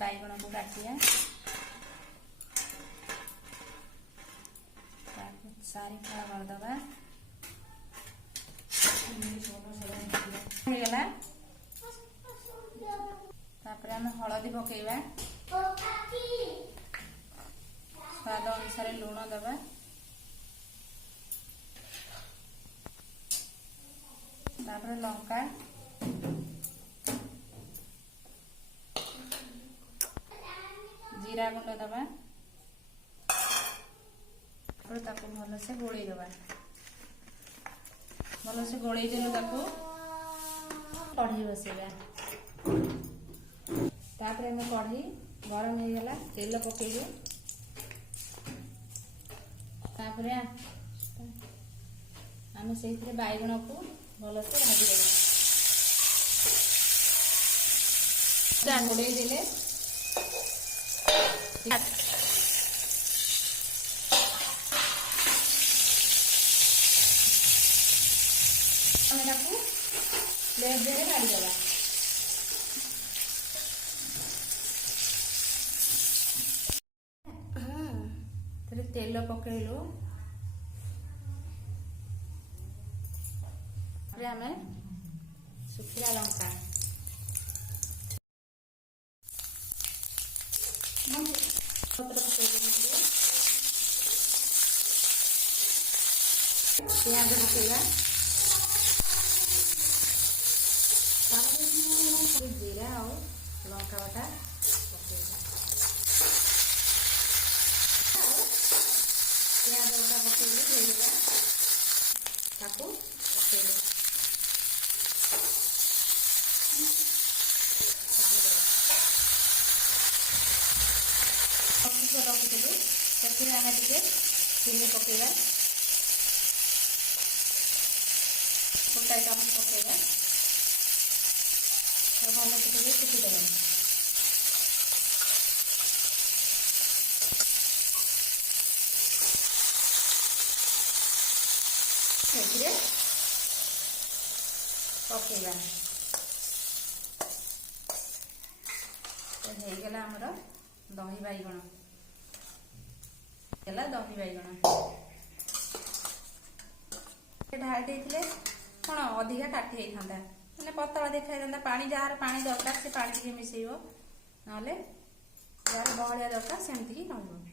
बैगण को काटिया सारी फाड़ा करदबा गला तापर आम हलदी पकेबा स्वाद अनुसार लुण दबा तापर लंका जीरा गुंड दबा ताको भल से गोलई दबा भल से गोलई देलु ताको कढ़ी बसेगा तापर हमें कढ़ी गरम हो गला तेल पकेबे तापर आम से बैगण को भल से भाजी देबे गोलई देले प्लेट दे काढ़ी देवा तेल पकेलु आम सुखिला लंका प्याज पकेगा जीरा और लंका बटा प्याज बटा पकेले ताको पकेले रखिदेलु से आम टे चीनी पकेगा गोटाए चामच पकेगा भल से छुटीदेव पकेगा होगला आमर दही बैगण दही बैगण ढाई देते कौन अधिका काटी होता मैंने पतला देखा पानी जार पानी दरकार से पानी टे मिसेब ना जार बहलिया दरकार सेमती ही रहा।